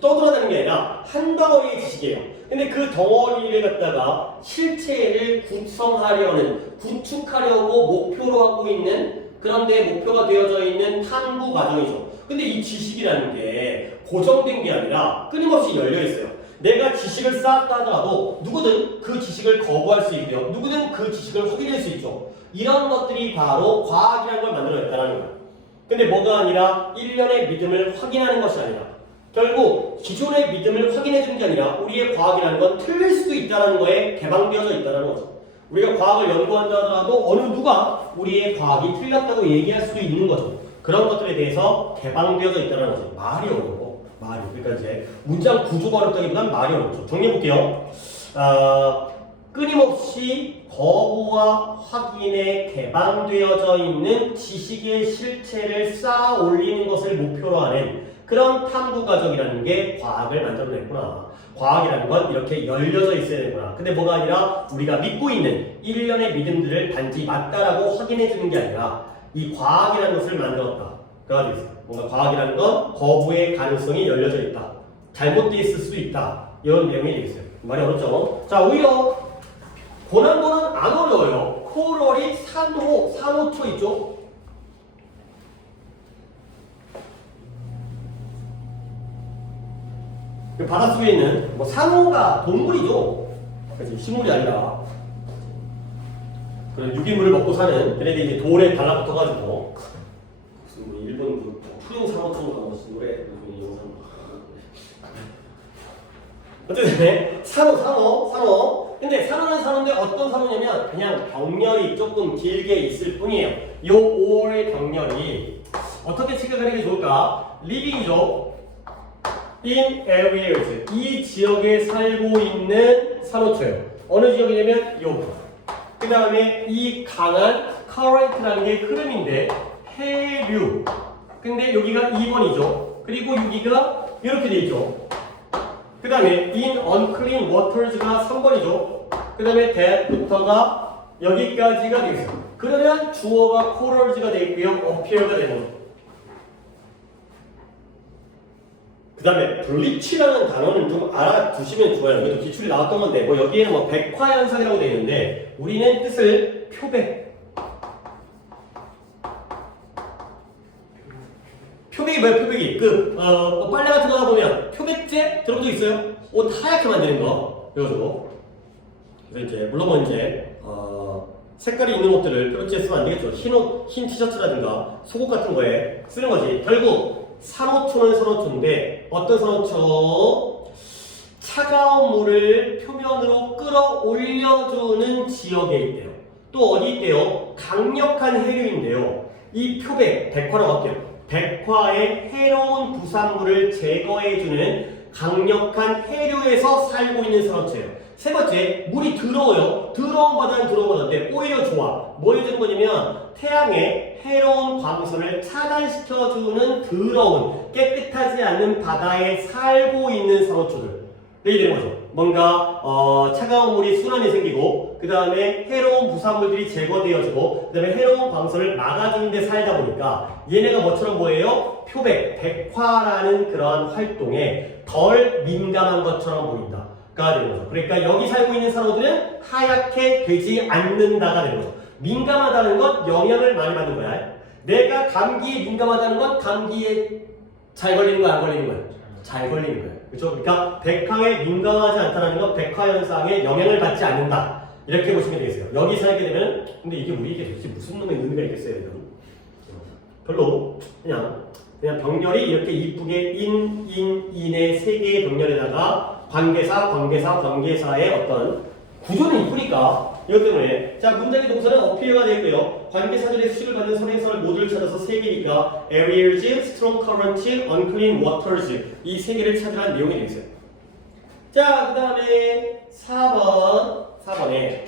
떠돌아다니는 게 아니라 한 덩어리의 지식이에요. 근데 그 덩어리를 갖다가 실체를 구성하려는, 구축하려고 목표로 하고 있는 그런 데 목표가 되어져 있는 탐구 과정이죠. 근데 이 지식이라는 게 고정된 게 아니라 끊임없이 열려 있어요. 내가 지식을 쌓았다 하더라도 누구든 그 지식을 거부할 수 있고요. 누구든 그 지식을 확인할 수 있죠. 이런 것들이 바로 과학이라는 걸 만들어냈다는 거예요. 근데 뭐가 아니라 일련의 믿음을 확인하는 것이 아니라 결국 기존의 믿음을 확인해 주는 게 아니라 우리의 과학이라는 건 틀릴 수도 있다는 거에 개방되어져 있다는 거죠. 우리가 과학을 연구한다 하더라도 어느 누가 우리의 과학이 틀렸다고 얘기할 수도 있는 거죠. 그런 것들에 대해서 개방되어져 있다는 거죠. 말이 어려워. 말이. 그러니까 이제 문장 구조가 어렵다기보단 말이 어렵죠. 정리해볼게요. 끊임없이 거부와 확인에 개방되어져 있는 지식의 실체를 쌓아 올리는 것을 목표로 하는 그런 탐구 과정이라는 게 과학을 만들어냈구나. 과학이라는 건 이렇게 열려져 있어야 되구나. 근데 뭐가 아니라 우리가 믿고 있는 일련의 믿음들을 단지 맞다라고 확인해 주는 게 아니라 이 과학이라는 것을 만들었다. 그가 되어 있어요. 뭔가 과학이라는 건 거부의 가능성이 열려져 있다. 잘못되어 있을 수도 있다. 이런 내용이 되겠어요. 말이 어렵죠? 자, 오히려 고난도는 안 어려워요. 코럴이 산호초 있죠? 바닷속에 있는 산호가 동물이죠. 그렇지, 식물이 아니라. 그런 유기물을 먹고 사는 걔네들이 이제 돌에 달라붙어가지고 무슨 뭐 일본 푸른 산호초인가 무슨 노래 무슨 영상. 어쨌든 산호 근데 산호는 산호인데 어떤 산호냐면 그냥 병렬이 조금 길게 있을 뿐이에요. 요 5월의 병렬이 어떻게 체크하는 게 좋을까? living이죠. in areas. 이 지역에 살고 있는 산호초예요. 어느 지역이냐면 요. 그 다음에 이 강한 current라는 게 흐름인데 해류. 근데 여기가 2번이죠. 그리고 여기가 이렇게 돼 있죠. 그 다음에 in unclean waters가 3번이죠. 그 다음에 that부터가 여기까지가 되겠어요. 그러면 주어가 corals가 되어 있고요. appear가 되는 거예요. 그 다음에 bleach라는 단어는 좀 알아두시면 좋아요. 이것도 기출이 나왔던 건데 뭐 여기에는 뭐 백화현상이라고 되어 있는데 우리는 뜻을 표백. 표백이 뭐야 표백이? 빨래 같은 거 하다 보면 표백제 들어본 적 있어요? 옷 하얗게 만드는 거 이거죠. 그래서 이제 물론 뭐 이제 색깔이 있는 옷들을 표백제에 쓰면 안 되겠죠. 흰 옷, 흰 티셔츠라든가 속옷 같은 거에 쓰는 거지. 결국 산호초는 산호초인데 어떤 산호초? 차가운 물을 표면으로 끌어올려주는 지역에 있대요. 또 어디 있대요? 강력한 해류인데요. 이 표백, 백화라고 할게요. 백화의 해로운 부산물을 제거해주는 강력한 해류에서 살고 있는 산호초예요. 세 번째, 물이 더러워요. 더러운 바다는 더러운 바다인데 오히려 좋아. 뭐 해주는 거냐면 태양의 해로운 광선을 차단시켜주는 더러운 깨끗하지 않는 바다에 살고 있는 산호초들. 네, 이런 거죠. 뭔가 차가운 물이 순환이 생기고 그 다음에 해로운 부산물들이 제거되어지고 그 다음에 해로운 광선을 막아주는 데 살다 보니까 얘네가 뭐처럼 보여요? 표백, 백화라는 그러한 활동에 덜 민감한 것처럼 보인다 가 되는 거죠. 그러니까 여기 살고 있는 산호들은 하얗게 되지 않는다가 되는 거죠. 민감하다는 건 영향을 많이 받는 거야. 내가 감기에 민감하다는 건 감기에 잘 걸리는 거야 안 걸리는 거야? 잘 걸리는 거야. 그렇죠? 그러니까 백화에 민감하지 않다는 건 백화 현상에 영향을 받지 않는다. 이렇게 보시면 되겠어요. 여기 살게 되면 근데 이게 우리에게 도대체 무슨 놈의 의미가 있겠어요, 여러분? 별로 그냥 병렬이 이렇게 이쁘게 인의 세 개의 병렬에다가 관계사의 어떤 구조는 이쁘니까 이것 때문에 자 문장의 동사는 어필가 되고요. 관계사들의 수식을 받는 선행선을 모두를 찾아서 세 개니까 areas, strong current, unclean waters 이 세 개를 찾으라는 내용이 되겠어요. 자 그 다음에 4번에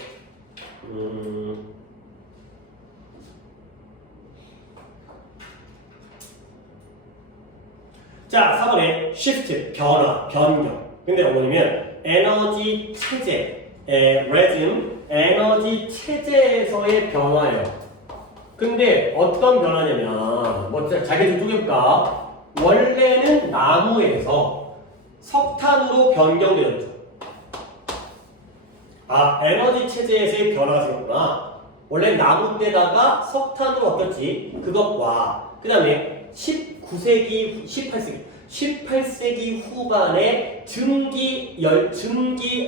자 4번에 shift 변화 변경. 근데 뭐냐면 에너지 체제 regime 에너지 체제에서의 변화예요. 근데 어떤 변화냐면 뭐 자기 좀 쪼개볼까? 원래는 나무에서 석탄으로 변경되었죠. 아 에너지 체제에서의 변화가 생겼구나. 원래 나무 때다가 석탄으로 어떻지? 그것과 그 다음에 18세기 후반에 증기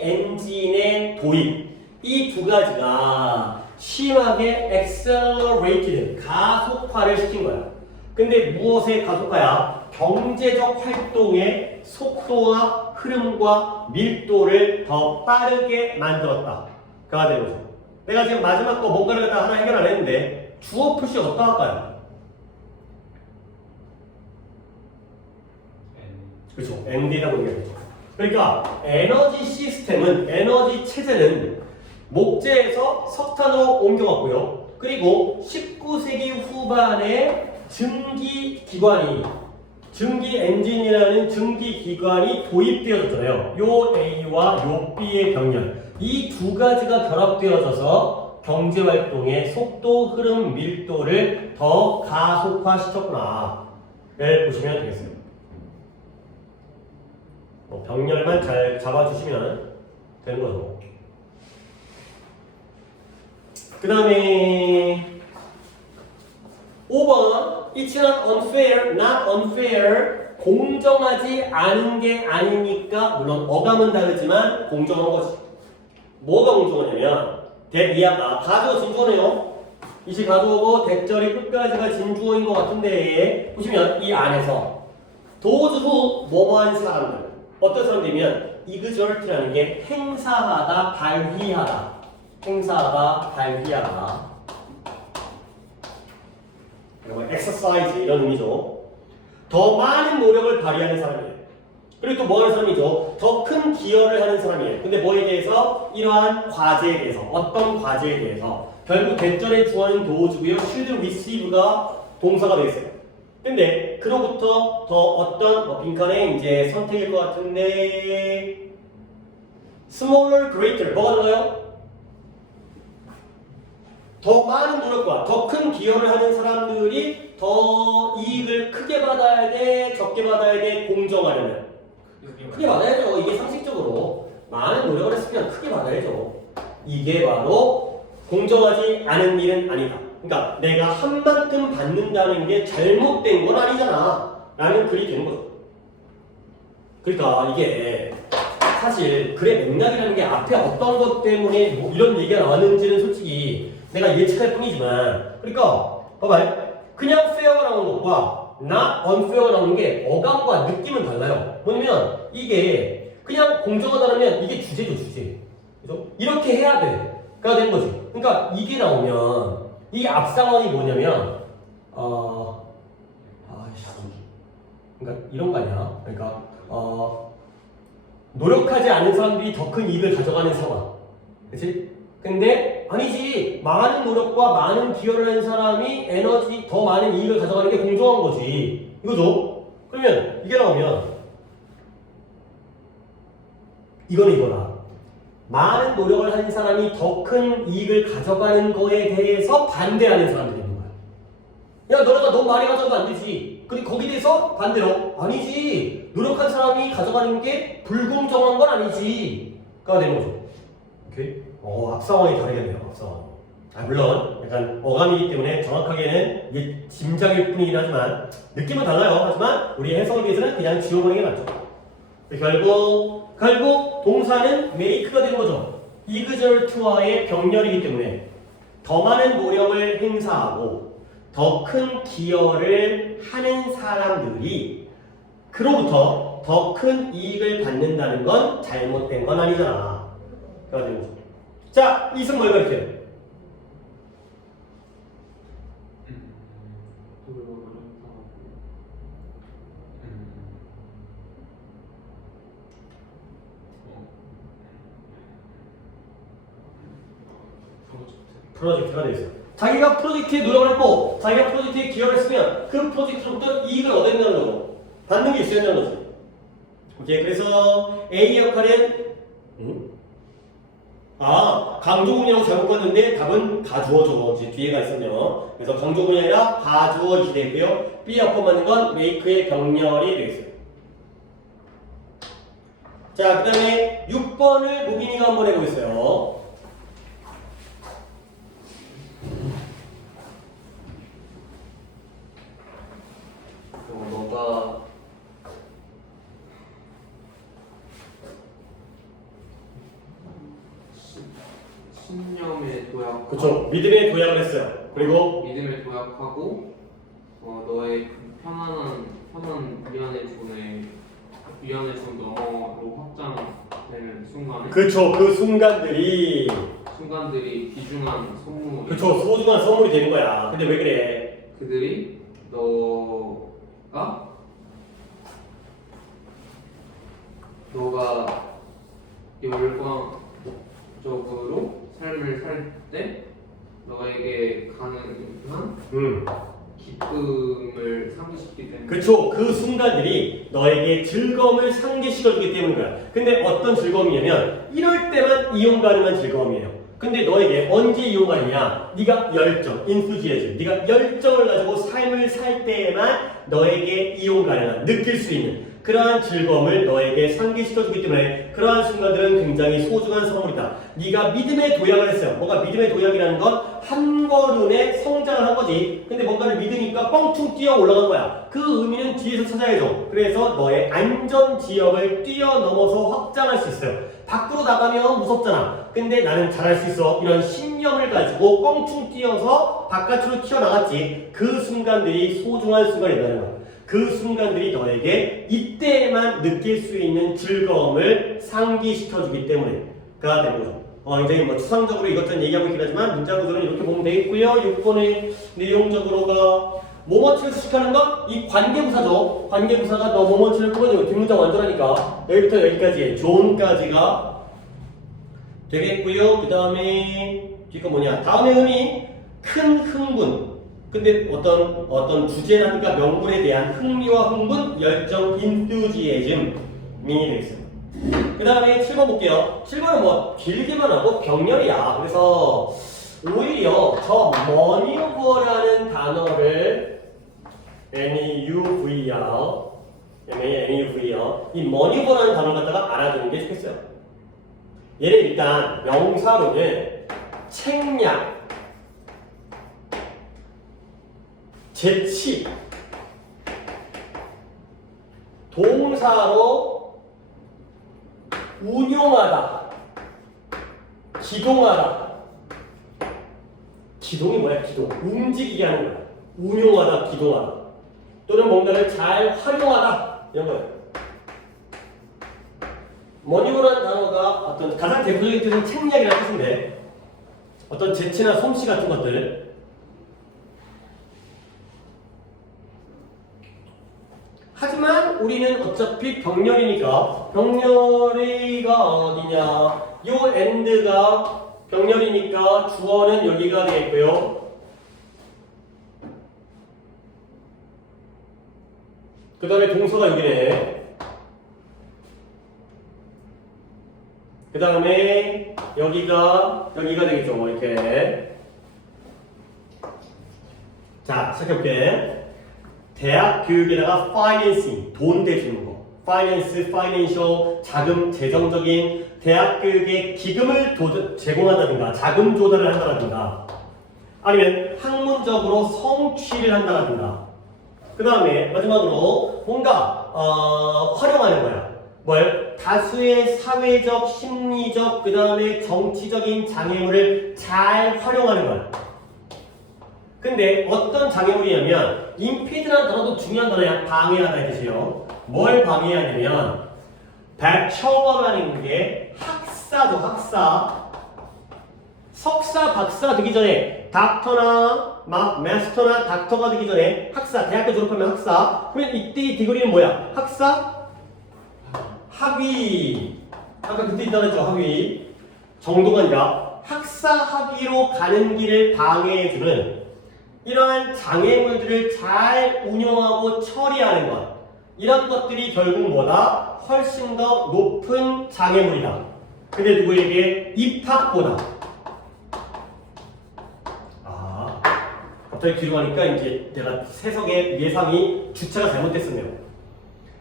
엔진의 도입 이 두 가지가 심하게 accelerated 가속화를 시킨 거야. 근데 무엇의 가속화야? 경제적 활동의 속도와 흐름과 밀도를 더 빠르게 만들었다. 가 되는 거죠. 내가 지금 마지막 거 뭔가를 갖다 하나 해결 안 했는데 주어 표시 어디다 할까요? 그렇죠. ND라고 얘기하죠. 그러니까 에너지 시스템은 에너지 체제는 목재에서 석탄으로 옮겨갔고요. 그리고 19세기 후반에 증기 엔진이라는 증기 기관이 도입되어졌잖아요. 요 A와 요 B의 병렬. 이 두 가지가 결합되어져서 경제 활동의 속도, 흐름, 밀도를 더 가속화시켰구나. 를 보시면 되겠습니다. 병렬만 잘 잡아주시면 되는 거죠. 그 다음에 5번 It's not unfair, not unfair 공정하지 않은 게 아니니까 물론 어감은 다르지만 공정한 거지. 뭐가 공정하냐면 대비아가 가주어 진주어네요. 이시 가주어고 대절이 끝까지가 진주어인 것 같은데 보시면 이 안에서 도즈 후 뭐뭐한 사람들 어떤 사람들이면 exert라는 게 행사하다, 발휘하다. 행사하다, 발휘하다. 그리고 exercise 이런 의미죠. 더 많은 노력을 발휘하는 사람이에요. 그리고 또 뭐 하는 사람이죠? 더 큰 기여를 하는 사람이에요. 근데 뭐에 대해서? 이러한 과제에 대해서. 어떤 과제에 대해서. 결국 대절의 주어는 도주고요. should receive가 동사가 되겠어요. 근데 그로부터 더 어떤 빈칸에 이제 선택일 것 같은데 smaller, greater 뭐가 들어가요? 더 많은 노력과 더 큰 기여를 하는 사람들이 더 이익을 크게 받아야 돼, 적게 받아야 돼, 공정하려면 크게 받아야죠. 이게 상식적으로 많은 노력을 했으면 크게 받아야죠. 이게 바로 공정하지 않은 일은 아니다. 그러니까 내가 한 만큼 받는다는 게 잘못된 건 아니잖아 라는 글이 되는 거죠. 그러니까 이게 사실 글의 맥락이라는 게 앞에 어떤 것 때문에 뭐 이런 얘기가 나왔는지는 솔직히 내가 예측할 뿐이지만 그러니까 봐봐요. 그냥 fair가 나오는 것과 not unfair가 나오는 게 어감과 느낌은 달라요. 뭐냐면 이게 그냥 공정하다면 이게 주제죠, 주제. 그죠? 이렇게 해야 돼. 가 되는 거지. 그러니까 이게 나오면 이 앞상황이 뭐냐면 그러니까 이런 거 아니야. 그러니까 노력하지 않은 사람들이 더 큰 이익을 가져가는 상황. 그치? 근데 아니지. 많은 노력과 많은 기여를 하는 사람이 에너지 더 많은 이익을 가져가는 게 공정한 거지. 이거죠? 그러면 이게 나오면 이거는 이거다. 많은 노력을 하는 사람이 더 큰 이익을 가져가는 거에 대해서 반대하는 사람들이 있는 거야. 야, 너네가 너무 많이 가져가면 안 되지. 근데 거기에 대해서 반대로 아니지. 노력한 사람이 가져가는 게 불공정한 건 아니지. 가 되는 거죠. 오케이? 앞상황이 다르겠네요. 앞상황. 물론 약간 어감이기 때문에 정확하게는 이게 짐작일 뿐이긴 하지만 느낌은 달라요. 하지만 우리 해석을 위해서는 그냥 지워버리는 게 낫죠. 결국 동사는 make가 되는 거죠. exert와의 병렬이기 때문에 더 많은 노력을 행사하고 더 큰 기여를 하는 사람들이 그로부터 더 큰 이익을 받는다는 건 잘못된 건 아니잖아. 그래야 되는 거죠. 자, 이승 뭘 가르쳐요? 프로젝트가 되어 있어요. 자기가 프로젝트에 노력을 했고 자기가 프로젝트에 기여를 했으면 그 프로젝트로부터 이익을 얻어낸다는 거고 받는 게 있어야 된다는 거지. 오케이. 그래서 A 역할은 강조문이라고 잘못 봤는데 답은 다 주어져. 이제 뒤에가 있었네요. 그래서 강조문이 아니라 다 주어 이렇게 되고요. B 옆에 맞는 건 make의 병렬이 되어 있어요. 자, 그 다음에 6번을 모빈이가 한번 해보겠어요. 너가 신념에 도약. 그쵸. 믿음에 도약을 했어요. 그리고 믿음에 도약하고 너의 편한 위안의 존 너머로 확장되는 순간에. 그쵸. 그 순간들이 귀중한 선물. 그쵸. 소중한 선물이 되는 거야. 근데 왜 그래? 그들이 너가 열광적으로 삶을 살 때 너에게 가능한 기쁨을 상기시키기 때문에. 그쵸. 그 순간들이 너에게 즐거움을 상기시켜주기 때문인 거야. 근데 어떤 즐거움이냐면 이럴 때만 이용 가능한 즐거움이에요. 근데 너에게 언제 이용 가능이냐? 네가 열정, enthusiasm, 네가 열정을 가지고 삶을 살 때에만 너에게 이용 가능한, 느낄 수 있는 그러한 즐거움을 너에게 상기시켜주기 때문에 그러한 순간들은 굉장히 소중한 선물이다. 네가 믿음의 도약을 했어요. 뭔가 믿음의 도약이라는 건 한 걸음에 성장을 한 거지. 근데 뭔가를 믿으니까 뻥퉁 뛰어 올라간 거야. 그 의미는 뒤에서 찾아야죠. 그래서 너의 안전 지역을 뛰어넘어서 확장할 수 있어요. 밖으로 나가면 무섭잖아. 근데 나는 잘할 수 있어. 이런 신념을 가지고 뻥퉁 뛰어서 바깥으로 튀어나갔지. 그 순간들이 소중한 순간이라는 거야. 그 순간들이 너에게 이때만 느낄 수 있는 즐거움을 상기시켜주기 때문에가 되는 거죠. 굉장히 뭐 추상적으로 이것저것 얘기하고 있긴 하지만 문자 구조는 이렇게 보면 되겠고요. 6번의 내용적으로가 뭐뭐치를 수식하는 건 이 관계부사죠. 관계부사가 너 뭐뭐치를 끄면 뒷문장 완전하니까 여기부터 여기까지 존까지가 되겠고요. 그 다음에 뒤가 뭐냐? 다음의 의미 큰 흥분. 근데 어떤 주제라든가 명분에 대한 흥미와 흥분, 열정, enthusiasm이 되겠어요. 그 다음에 7번 볼게요. 7번은 뭐 길게만 하고 병렬이야. 그래서 오히려 저 maneuver라는 단어를 maneuver 이 maneuver라는 단어를 갖다가 알아두는 게 좋겠어요. 얘는 일단 명사로는 책략, 재치, 동사로 운용하다, 기동하다. 기동이 뭐야? 기동. 움직이게 하는 거야. 운용하다, 기동하다. 또는 뭔가를 잘 활용하다. 이런 거예요. 머니버라는 단어가 어떤 가장 대표적인 뜻은 책략이라는 뜻인데 어떤 재치나 솜씨 같은 것들 하지만 우리는 어차피 병렬이니까 병렬이가 어디냐 요 end가 병렬이니까 주어는 여기가 되겠고요. 그 다음에 동사가 여기네. 그 다음에 여기가 되겠죠. 이렇게. 자, 시작해볼게. 대학 교육에다가 financing, 돈 대주는 거. finance, financial, 자금, 재정적인 대학 교육에 기금을 제공한다든가 자금 조달을 한다든가 아니면 학문적으로 성취를 한다든가 그 다음에 마지막으로 뭔가 활용하는 거야. 뭘? 다수의 사회적, 심리적, 그 다음에 정치적인 장애물을 잘 활용하는 거야. 근데 어떤 장애물이냐면 impede라는 단어도 중요한 단어야. 방해하다의 뜻이에요. 뭘 방해하냐면 bachelor라는 게 학사죠. 학사. 석사, 박사 되기 전에 닥터나 마스터나 닥터가 되기 전에 학사, 대학교 졸업하면 학사. 그러면 이때의 디그리는 뭐야? 학사? 학위. 아까 그때 있다고 했죠. 학위. 정도가 아니라 학사 학위로 가는 길을 방해해주는 이러한 장애물들을 잘 운용하고 처리하는 것. 이런 것들이 결국 뭐다? 훨씬 더 높은 장애물이다. 근데 누구에게? 입학보다. 갑자기 뒤로 가니까 이제 내가 세석의 예상이 주체가 잘못됐었네요.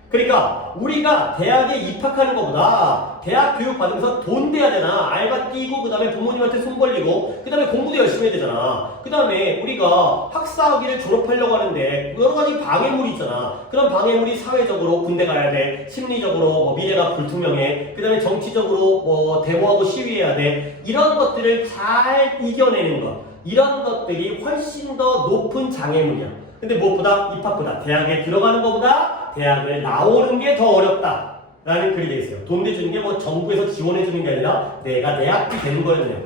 그러니까 우리가 대학에 입학하는 것보다 대학 교육 받으면서 돈 내야 되나 알바 뛰고 그 다음에 부모님한테 손 벌리고 그 다음에 공부도 열심히 해야 되잖아. 그 다음에 우리가 학사학위를 졸업하려고 하는데 여러 가지 방해물이 있잖아. 그런 방해물이 사회적으로 군대 가야 돼, 심리적으로 미래가 불투명해, 그 다음에 정치적으로 데모하고 시위해야 돼. 이런 것들을 잘 이겨내는 것, 이런 것들이 훨씬 더 높은 장애물이야. 근데 무엇보다 입학보다 대학에 들어가는 것보다 대학을 나오는 게 더 어렵다 라는 글이 되어 있어요. 돈 대주는 게 뭐 정부에서 지원해 주는 게 아니라 내가 내 학비 되는 거였네요.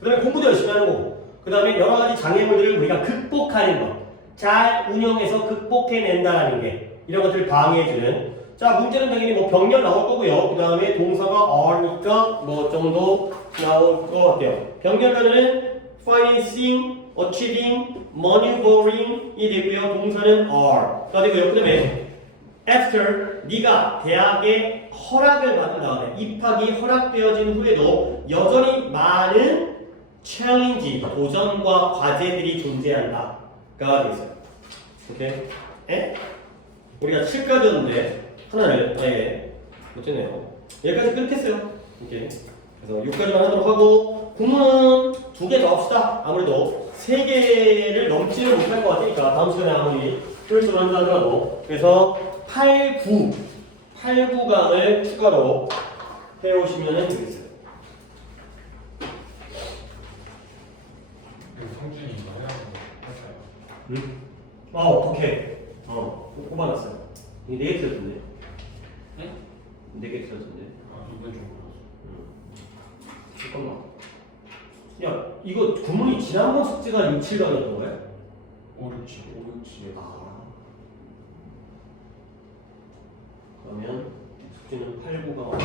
그 다음에 공부도 열심히 하는 거고 그 다음에 여러 가지 장애물들을 우리가 극복하는 것, 잘 운영해서 극복해낸다라는 게 이런 것들을 방해해주는. 자, 문제는 당연히 뭐 병렬 나올 거고요. 그 다음에 동사가 are니까 뭐 정도 나올 것 같아요. 병렬 단어는 financing, achieving, maneuvering이 되고요. 동사는 are가 되고요. 그 다음에 after 네가 대학에 허락을 받은 다음에 입학이 허락되어진 후에도 여전히 많은 챌린지, 도전과 과제들이 존재한다 가 되어있어요. 오케이? 에? 우리가 7까지였는데 하나를 못했네요. 여기까지 끊겠어요. 오케이. 그래서 6까지만 하도록 하고 구문은 2개 더 합시다. 아무래도 3개를 넘지는 못할 것 같으니까 다음 시간에 아무리 효율적으로 한다 하더라도. 그래서 8, 9강을 추가로 해오시면 되겠어요. 성준이 이거 해야 할까요? 어떡해. 뽑아놨어요. 이게 4개 틀렸던데? 네? 4개 틀렸던데? 아 이건 좀 잠깐만. 야, 이거 구문이 지난번 숙제가 6, 7강이었던 거야? 5, 6, 7, 5, 6, 7. 그러면 숙제는 8, 9강.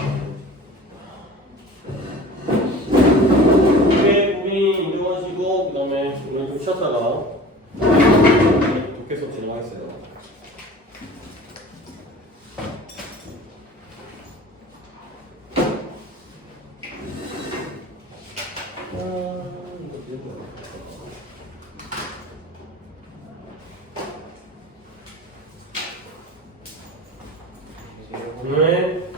네, 고민 인정하시고 그 다음에 오늘 좀 쉬었다가 독해 수업 진행하겠어요. 네.